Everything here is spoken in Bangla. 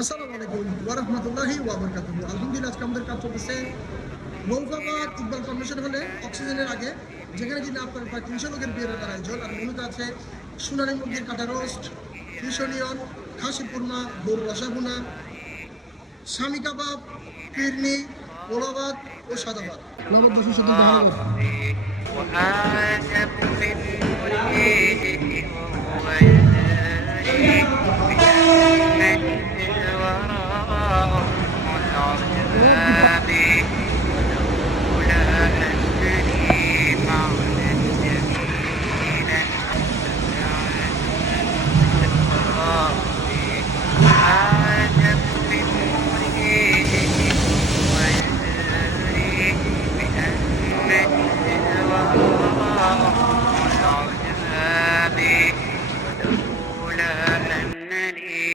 আসসালামু আলাইকুম ওয়া রাহমাতুল্লাহি ওয়া বারাকাতুহু। আলহামদুলিল্লাহ, আজকে আমাদের কাজ চলতেছে মৌফাবাদ ইকবাল ফাউন্ডেশন হলে অক্সিজেনের আগে, যেখানে কিনা আপনার প্রায় 300 লোকের বিয়ের আয়োজন। আর মেনুতে আছে সোনালী মুরগির কাটা রোস্ট, ফিশনিয়ন, খাসির কুরমা, গরুর রসাভুনা, স্বামী কাবাব, ফিরনি, পোলাবাদ ও সাদাবাদ। নগদ 270 টাকা।